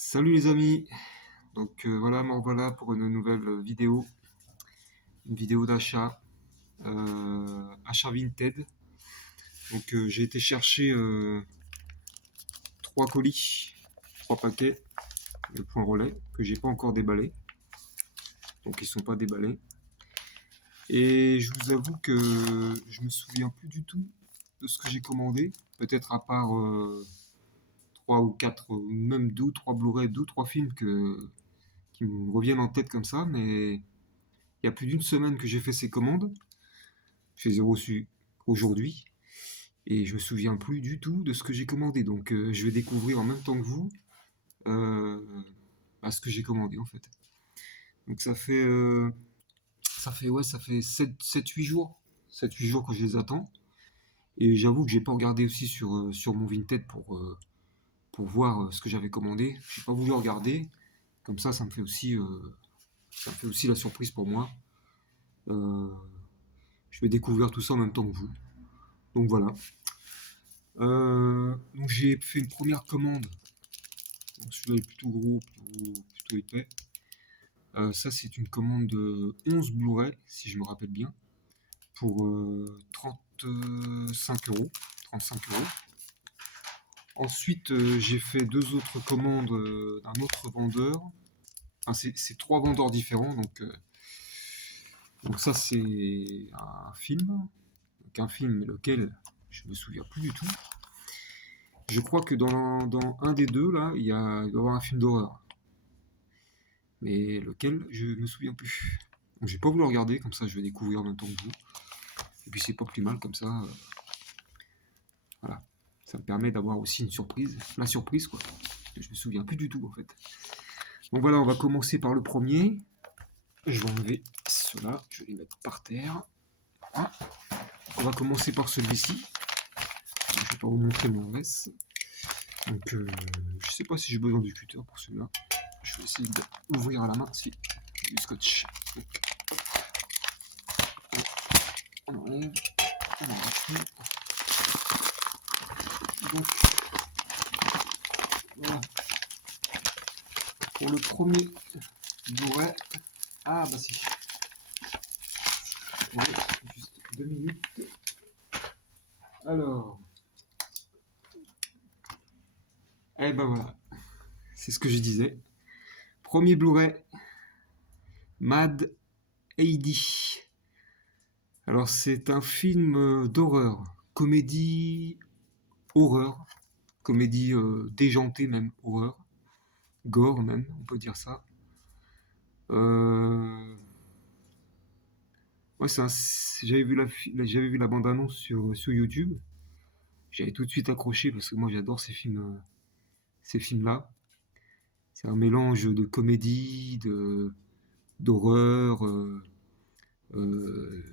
Salut les amis, voilà, me revoilà pour une nouvelle vidéo, une vidéo d'achat, achat Vinted. J'ai été chercher 3 colis, 3 paquets de points relais que j'ai pas encore déballés, donc ils sont pas déballés. Et je vous avoue que je me souviens plus du tout de ce que j'ai commandé, peut-être à part 3 ou 4, ou même 2 ou 3 Blu-ray, 2 ou 3 films qui me reviennent en tête comme ça, mais il y a plus d'une semaine que j'ai fait ces commandes. Je les ai reçus aujourd'hui et je me souviens plus du tout de ce que j'ai commandé. Je vais découvrir en même temps que vous euh, ce que j'ai commandé en fait. Donc ça fait 7-8 jours. 7-8 jours que je les attends. Et j'avoue que j'ai pas regardé aussi sur mon Vinted pour voir ce que j'avais commandé. J'ai pas voulu regarder. Comme ça me fait aussi la surprise pour moi. Euh, je vais découvrir tout ça en même temps que vous. Donc voilà. Donc j'ai fait une première commande. Donc celui-là est plutôt gros, plutôt épais. Ça c'est une commande de 11 Blu-ray, si je me rappelle bien, pour 35 euros. 35 euros. Ensuite j'ai fait 2 autres commandes d'un autre vendeur. Enfin, c'est 3 vendeurs différents, donc ça c'est un film. Donc un film lequel je me souviens plus du tout. Je crois que dans un des deux, là, il doit y avoir un film d'horreur. Mais lequel, je me souviens plus. Donc j'ai pas voulu regarder, comme ça je vais découvrir en même temps que vous. Et puis c'est pas plus mal, comme ça, voilà. Ça me permet d'avoir aussi une surprise. La surprise, quoi. Je me souviens plus du tout, en fait. Donc voilà, on va commencer par le premier. Je vais enlever cela, je vais les mettre par terre. Voilà. On va commencer par celui-ci. Je vais pas vous montrer mon reste. Je sais pas si j'ai besoin du cutter pour celui-là. Je vais essayer d'ouvrir à la main si du scotch. Donc, on enlève, on arrache. Donc, voilà. Pour le premier Blu-ray. Ah bah si. Ouais, juste 2 minutes. Alors. Eh ben voilà. C'est ce que je disais. Premier Blu-ray. Mad Heidi. Alors c'est un film d'horreur. Comédie horreur. Comédie déjantée même, horreur. Gore même, on peut dire ça. Ouais, j'avais vu la bande-annonce sur YouTube. J'avais tout de suite accroché parce que moi j'adore ces films-là. C'est un mélange de comédie, d'horreur, de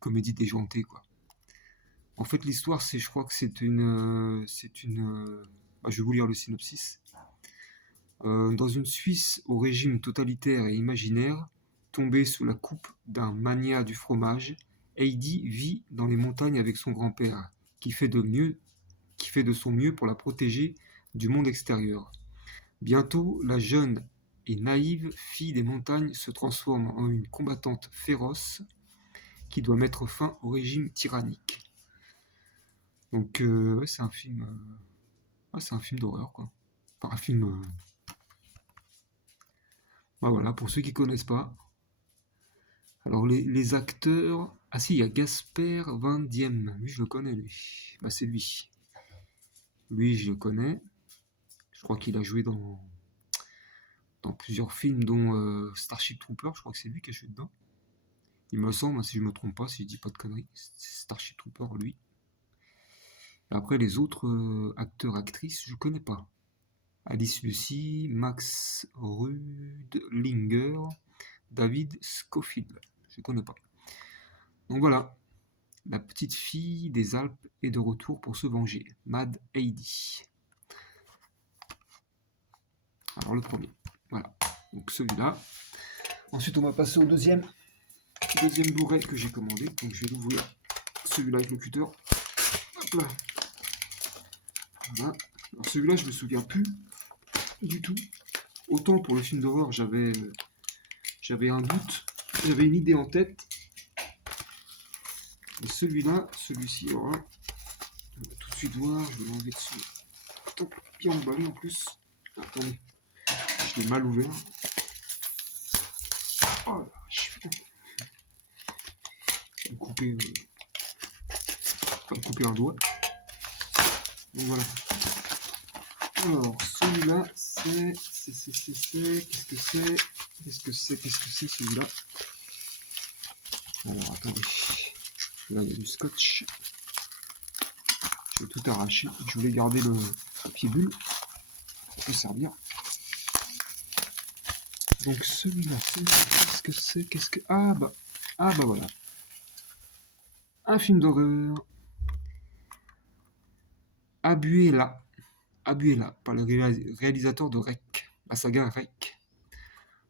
comédie déjantée, quoi. En fait, l'histoire, je crois que je vais vous lire le synopsis. Dans une Suisse au régime totalitaire et imaginaire, tombée sous la coupe d'un magnat du fromage, Heidi vit dans les montagnes avec son grand-père, qui fait de son mieux pour la protéger du monde extérieur. Bientôt, la jeune et naïve fille des montagnes se transforme en une combattante féroce qui doit mettre fin au régime tyrannique. Ouais, c'est un film d'horreur, quoi. Enfin, un film. Voilà, pour ceux qui connaissent pas. Alors, les acteurs. Ah si, il y a Gasper Van Diem. Lui, je le connais, lui. Bah, c'est lui. Lui, je le connais. Je crois qu'il a joué dans plusieurs films, dont Starship Trooper. Je crois que c'est lui qui a joué dedans. Il me semble, si je me trompe pas, si je dis pas de conneries. C'est Starship Trooper, lui. Et après, les autres acteurs, actrices, je connais pas. Alice Lucy, Max Rudlinger, David Scofield. Je connais pas. Donc voilà. La petite fille des Alpes est de retour pour se venger. Mad Heidi. Alors le premier. Voilà. Donc celui-là. Ensuite on va passer au deuxième Blu-ray que j'ai commandé. Donc je vais l'ouvrir. Celui-là avec le cutter. Hop là. Voilà. Alors celui-là je me souviens plus du tout. Autant pour le film d'horreur, j'avais un doute, j'avais une idée en tête. Et celui-là, celui-ci, alors là, on va tout de suite voir, je vais l'enlever dessus. Tant bien emballé en plus. Attendez, je l'ai mal ouvert. Oh la vache, putain. Je vais me couper un doigt. Donc voilà. Alors, celui-là, qu'est-ce que c'est celui-là? Alors, attendez. Là, il y a du scotch. Je vais tout arracher. Je voulais garder le papier bulle. Ça peut servir. Donc, celui-là, qu'est-ce que... Ah bah voilà. Un film d'horreur. Abuela, par le réalisateur de Rec, la saga Rec.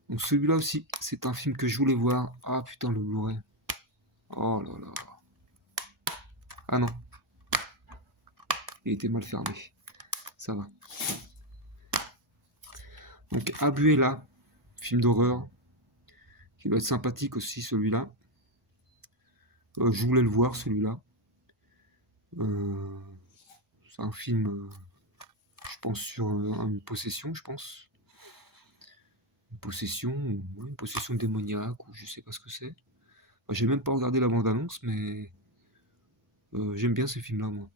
Donc celui-là aussi, c'est un film que je voulais voir. Ah putain, le Blu-ray. Oh là là. Ah non. Il était mal fermé. Ça va. Donc Abuela, film d'horreur. Qui doit être sympathique aussi celui-là. Je voulais le voir celui-là. C'est un film, je pense, sur une possession, je pense. Une possession démoniaque, ou je sais pas ce que c'est. Enfin, j'ai même pas regardé la bande-annonce, mais j'aime bien ces films-là, moi.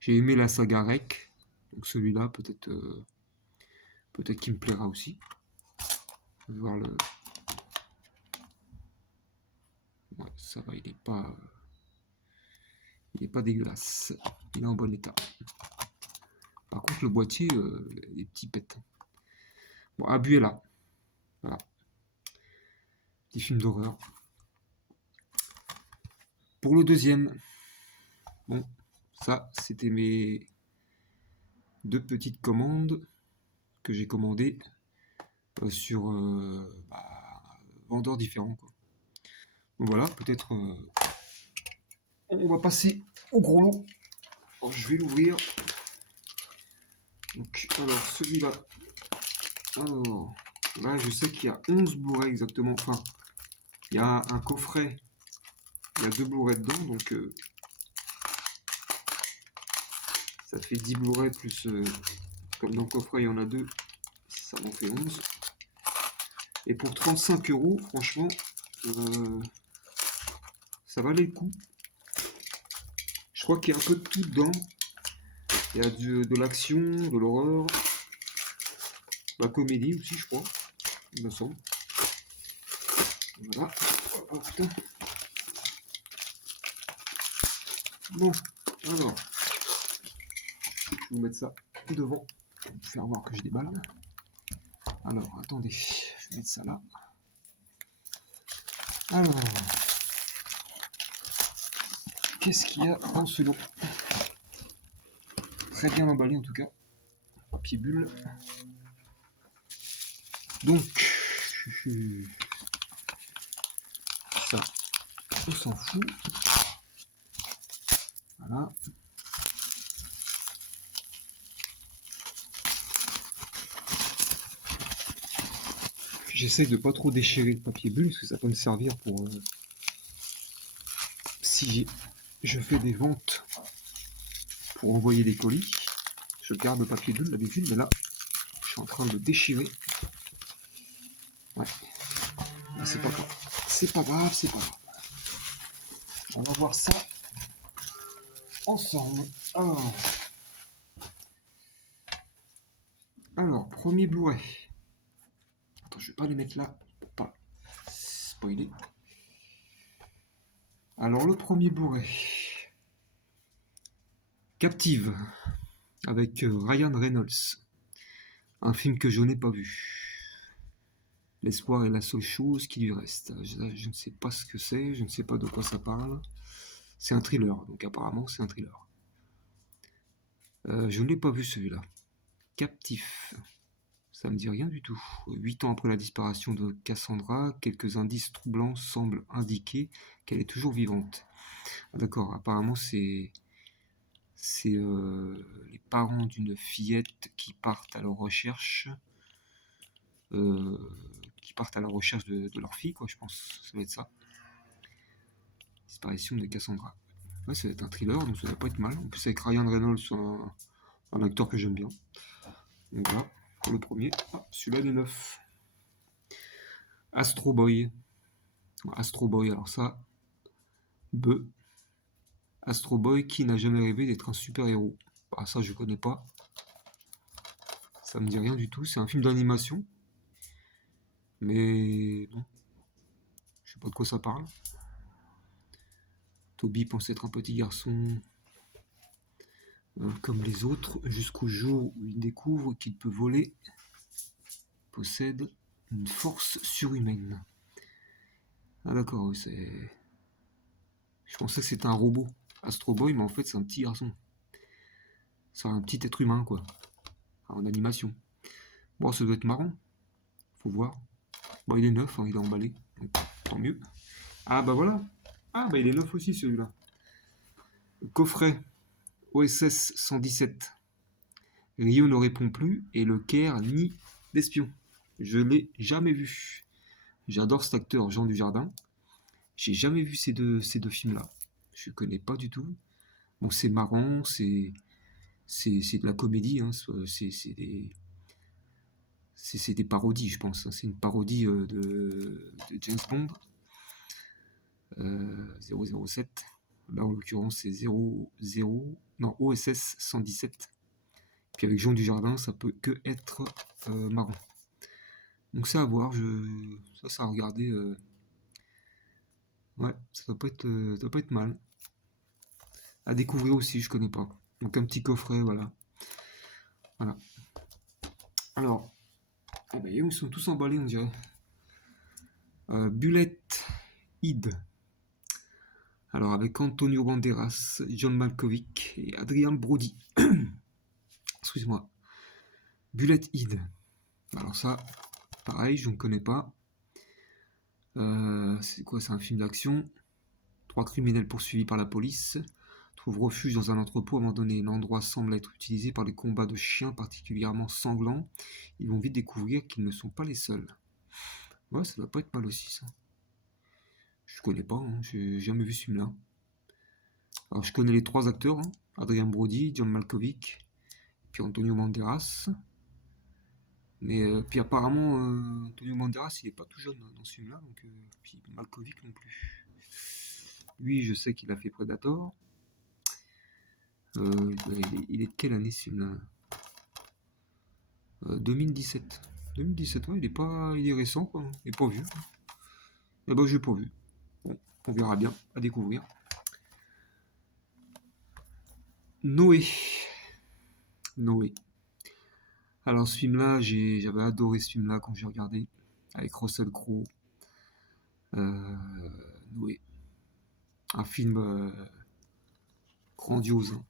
J'ai aimé la saga Rec, donc celui-là, peut-être qu'il me plaira aussi. On va voir le... Ouais, ça va, il est pas dégueulasse. Il est en bon état. Par contre, le boîtier, les petits pètes. Bon, Abuela. Voilà. Petit film d'horreur. Pour le deuxième, bon, ça, c'était mes deux petites commandes que j'ai commandées sur vendeurs différents, quoi. Donc voilà, peut-être on va passer au gros lot. Alors, je vais l'ouvrir. Donc, alors, celui-là. Alors, là, je sais qu'il y a 11 Blu-ray exactement. Enfin, il y a un coffret. Il y a 2 Blu-ray dedans, donc ça fait 10 Blu-ray plus, comme dans le coffret, il y en a 2, ça m'en fait 11. Et pour 35 €, franchement, ça valait le coup. Je crois qu'il y a un peu de tout dedans. Il y a de l'action, de l'horreur, la comédie aussi, je crois, il me semble. Voilà. Oh putain. Bon, alors, je vais vous mettre ça devant pour vous faire voir que je déballe. Alors, attendez, je vais mettre ça là. Alors, qu'est-ce qu'il y a dans ce lot? Très bien emballé en tout cas. Papier bulle. Donc, ça, on s'en fout. Voilà. J'essaie de pas trop déchirer le papier bulle parce que ça peut me servir pour si je fais des ventes pour envoyer des colis. Je garde le papier bulle d'habitude, mais là, je suis en train de le déchirer. Ouais. C'est pas grave. C'est pas grave, c'est pas grave. On va voir ça ensemble. Alors premier Blu-ray. Attends, je vais pas les mettre là pour pas spoiler. Alors le premier Blu-ray. Captive, avec Ryan Reynolds. Un film que je n'ai pas vu. L'espoir est la seule chose qui lui reste. Je ne sais pas ce que c'est, je ne sais pas de quoi ça parle. C'est un thriller, donc apparemment c'est un thriller. Je ne l'ai pas vu celui-là. Captif. Ça me dit rien du tout. 8 ans après la disparition de Cassandra, quelques indices troublants semblent indiquer qu'elle est toujours vivante. D'accord, apparemment c'est C'est les parents d'une fillette qui partent à leur recherche. De leur fille, quoi, je pense. Ça va être ça. Disparition de Cassandra. Ouais, ça va être un thriller, donc ça va pas être mal. En plus, avec Ryan Reynolds, un acteur que j'aime bien. Donc voilà, pour le premier. Ah, celui-là, il est neuf. Astro Boy. Astro Boy, alors ça, Be. Astro Boy, qui n'a jamais rêvé d'être un super-héros? Bah, ça, je connais pas. Ça me dit rien du tout. C'est un film d'animation. Mais bon, je sais pas de quoi ça parle. Toby pense être un petit garçon comme les autres, jusqu'au jour où il découvre qu'il peut voler, possède une force surhumaine. Ah d'accord, oui, c'est... Je pensais que c'était un robot, Astro Boy, mais en fait c'est un petit garçon. C'est un petit être humain, quoi, en animation. Bon, ça doit être marrant, faut voir. Bon, il est neuf, hein, il est emballé, donc tant mieux. Ah bah voilà. Ah bah il est neuf aussi celui-là. Coffret OSS 117. Rio ne répond plus et le Caire nie l'espion. Je l'ai jamais vu. J'adore cet acteur Jean Dujardin. J'ai jamais vu ces deux films-là. Je connais pas du tout. Bon, c'est marrant, c'est de la comédie, hein, c'est des parodies, je pense, hein. C'est une parodie de James Bond 007. Là, en l'occurrence, c'est 00, non, OSS 117. Puis avec Jean Dujardin, ça peut que être marrant. Donc ça à voir, ça à regarder. Ouais, ça va pas être mal. À découvrir aussi, je connais pas. Donc un petit coffret, voilà. Voilà. Alors, ah bah, ils sont tous emballés, on dirait. Bullet Id. Alors avec Antonio Banderas, John Malkovich et Adrian Brody. Excuse-moi. Bullet Id. Alors ça, pareil, je ne connais pas. C'est quoi? C'est un film d'action. Trois criminels poursuivis par la police trouvent refuge dans un entrepôt abandonné. L'endroit semble être utilisé par des combats de chiens particulièrement sanglants. Ils vont vite découvrir qu'ils ne sont pas les seuls. Ouais, ça doit pas être mal aussi, ça. Je connais pas, hein, j'ai jamais vu ce film-là. Alors, je connais les trois acteurs, hein, Adrien Brody, John Malkovich, puis Antonio Banderas. Mais puis apparemment, Antonio Banderas, il est pas tout jeune dans ce film-là, donc puis Malkovich non plus. Lui, je sais qu'il a fait Predator. Il est de quelle année ce film-là? 2017. 2017, ouais, il est récent, quoi. Il est pas vu. Eh ben, j'ai pas vu. Bon, on verra bien, à découvrir. Noé. Noé. Alors ce film-là, j'avais adoré ce film-là quand j'ai regardé, avec Russell Crowe. Euh, Noé. Un film grandiose, hein.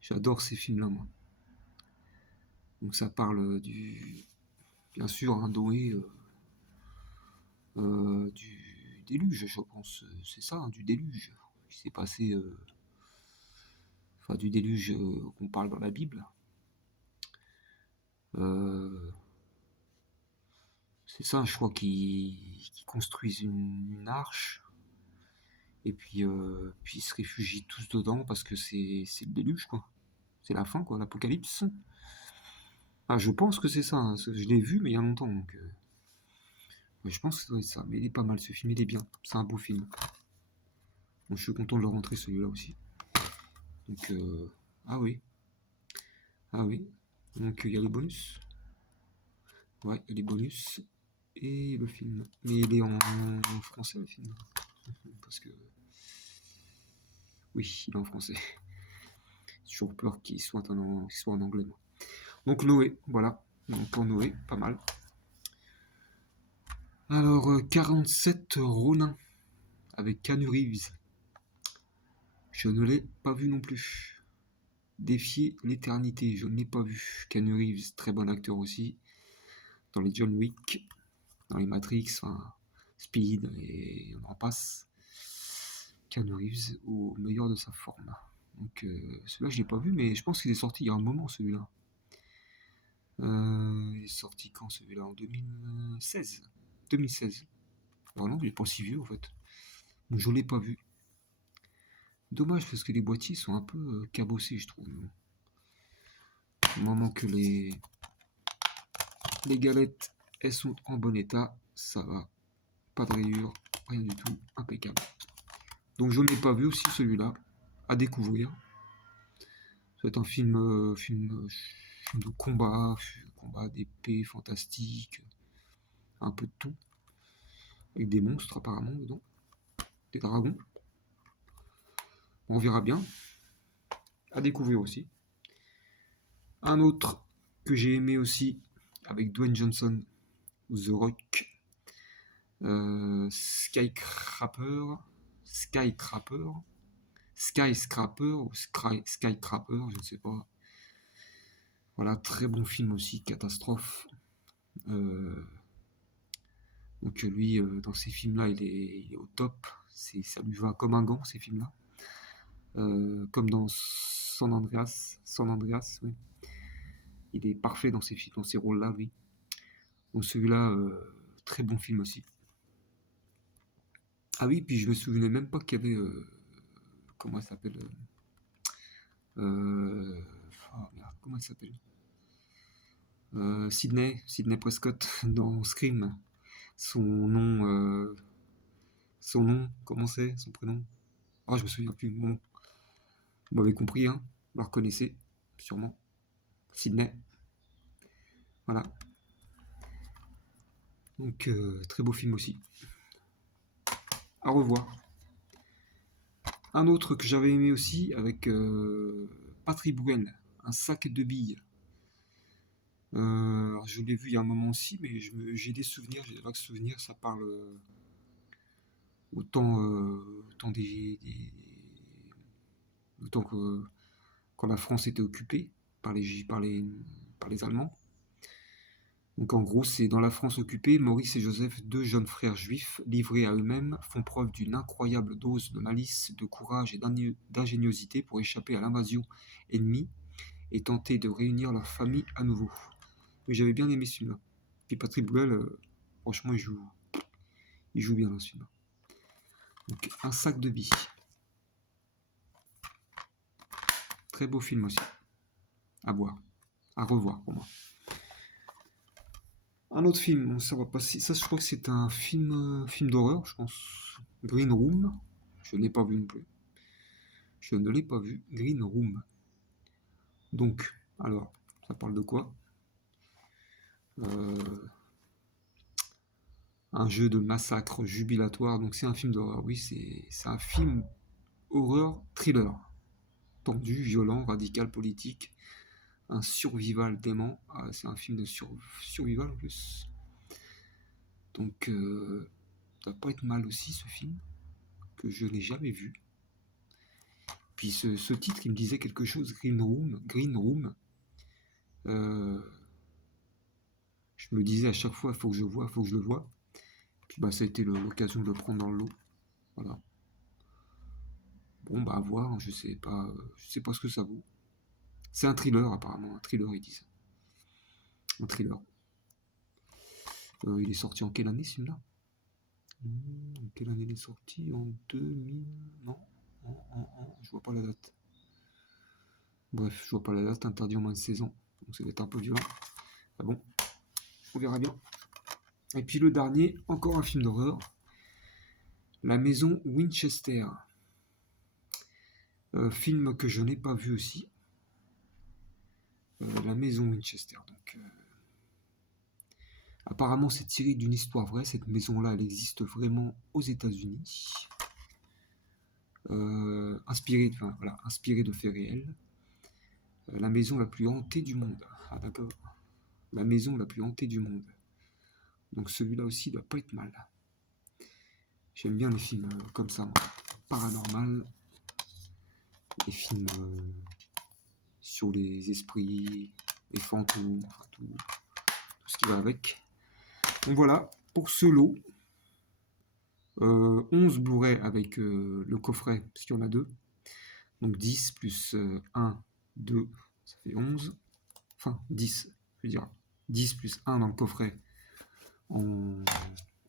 J'adore ces films-là, moi. Donc ça parle bien sûr, hein, Noé, du déluge, je pense. C'est ça, hein, du déluge. Qui s'est passé, enfin du déluge qu'on parle dans la Bible. Euh, c'est ça, je crois qu'ils construisent une arche et puis ils se réfugient tous dedans parce que c'est le déluge, quoi. C'est la fin, quoi, l'apocalypse. Ah, je pense que c'est ça, hein. Je l'ai vu, mais il y a longtemps, donc ouais, je pense que ça doit être ça. Mais il est pas mal, ce film, il est bien. C'est un beau film. Bon, je suis content de le rentrer, celui-là aussi. Donc, ah oui, ah oui. Donc, il y a les bonus. Ouais, il y a les bonus et le film. Mais il est en français, le film. Parce que, oui, il est en français. J'ai toujours peur qu'il soit en anglais, moi. Donc, Noé, voilà. Donc, pour Noé, pas mal. Alors, 47 Ronin avec Keanu Reeves. Je ne l'ai pas vu non plus. Défier l'éternité, je ne l'ai pas vu. Keanu Reeves, très bon acteur aussi. Dans les John Wick, dans les Matrix, enfin, Speed et on en passe. Keanu Reeves au meilleur de sa forme. Donc celui-là, je l'ai pas vu, mais je pense qu'il est sorti il y a un moment, celui-là. Il est sorti quand, celui-là? En 2016. 2016. Alors non, il est pas si vieux, en fait. Donc, je l'ai pas vu. Dommage, parce que les boîtiers sont un peu cabossés, je trouve. Au moment que les galettes, elles sont en bon état, ça va. Pas de rayures, rien du tout, impeccable. Donc je n'ai pas vu aussi celui-là, à découvrir. C'est un film de combat d'épée, fantastique, un peu de tout, avec des monstres apparemment dedans, des dragons. On verra bien, à découvrir aussi. Un autre que j'ai aimé aussi, avec Dwayne Johnson, The Rock, Skyscraper, ou Skycrapper, je ne sais pas. Voilà, très bon film aussi, catastrophe. Euh, donc lui, dans ces films-là, il est au top. Ça lui va comme un gant, ces films-là. Comme dans San Andreas, oui. Il est parfait dans ces rôles-là, lui. Donc celui-là, très bon film aussi. Ah oui, puis je me souvenais même pas qu'il y avait... comment elle s'appelle euh, merde, comment elle s'appelle Sydney Prescott dans Scream. Son nom, comment c'est son prénom? Ah, je me souviens plus. Bon, vous m'avez compris, hein? Vous la reconnaissez, sûrement. Sydney. Voilà. Donc, très beau film aussi. À revoir. Un autre que j'avais aimé aussi, avec Patrick Bruel, Un sac de billes. Alors, je l'ai vu il y a un moment aussi, mais j'ai des souvenirs, j'ai des vagues souvenirs. Ça parle autant autant que quand la France était occupée par les Allemands. Donc en gros, c'est dans la France occupée, Maurice et Joseph, deux jeunes frères juifs, livrés à eux-mêmes, font preuve d'une incroyable dose de malice, de courage et d'ingéniosité pour échapper à l'invasion ennemie et tenter de réunir leur famille à nouveau. Mais j'avais bien aimé ce film-là. Puis Patrick Bruel, franchement, il joue bien dans ce film. Donc Un sac de billes. Très beau film aussi. À voir. À revoir pour moi. Un autre film, ça va passer. Ça, je crois que c'est un film d'horreur, je pense. Green Room. Je ne l'ai pas vu non plus. Je ne l'ai pas vu. Green Room. Donc, alors, ça parle de quoi? Euh, un jeu de massacre jubilatoire. Donc, c'est un film d'horreur. Oui, c'est un film horreur thriller. Tendu, violent, radical, politique. Un survival dément. Ah, c'est un film de survival en plus. Donc, ça va pas être mal aussi ce film, que je n'ai jamais vu. Puis ce titre, il me disait quelque chose, Green Room. Green Room. Euh, je me disais à chaque fois, il faut que je vois, il faut que je le vois. Puis bah, ça a été l'occasion de le prendre dans le lot. Voilà. Bon, bah à voir, hein, je sais pas ce que ça vaut. C'est un thriller apparemment, un thriller ils disent. Un thriller. Il est sorti en quelle année celui-là? Quelle année il est sorti? En 2000? Non, je vois pas la date. Bref, je vois pas la date, interdit en moins de 16 ans. Donc ça va être un peu violent. Ah bon, on verra bien. Et puis le dernier, encore un film d'horreur. La maison Winchester. Film que je n'ai pas vu aussi. La maison Winchester. Donc, apparemment, c'est tiré d'une histoire vraie. Cette maison-là, elle existe vraiment aux États-Unis. Inspirée de faits réels. La maison la plus hantée du monde. Ah d'accord. La maison la plus hantée du monde. Donc celui-là aussi doit pas être mal. J'aime bien les films comme ça, moi. Paranormal. Les films sur les esprits, les fantômes, enfin tout ce qui va avec. Donc voilà, pour ce lot, 11 Blu-ray avec le coffret, parce qu'il y en a deux. Donc 10 plus 1, 2, ça fait 11. Enfin, 10, je veux dire. 10 plus 1 dans le coffret,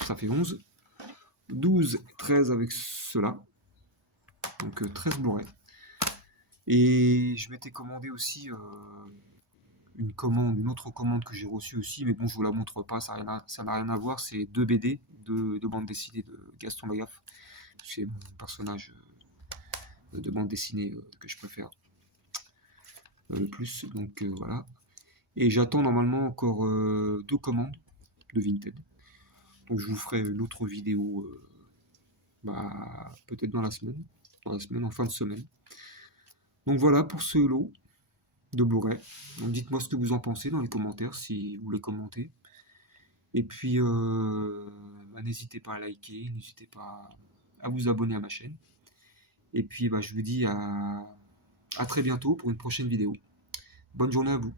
ça fait 11. 12, 13 avec cela. Donc 13 Blu-ray. Et je m'étais commandé aussi une autre commande que j'ai reçue aussi, mais bon, je vous la montre pas, ça n'a rien à voir. C'est 2 BD, de bande dessinée de Gaston Lagaffe. C'est mon personnage de bande dessinée que je préfère le plus. Donc voilà. Et j'attends normalement encore 2 commandes de Vinted. Donc je vous ferai une autre vidéo peut-être dans la semaine. En fin de semaine. Donc voilà pour ce lot de Blu-ray. Donc dites-moi ce que vous en pensez dans les commentaires si vous voulez commenter. Et puis n'hésitez pas à liker, n'hésitez pas à vous abonner à ma chaîne. Et puis je vous dis à très bientôt pour une prochaine vidéo. Bonne journée à vous.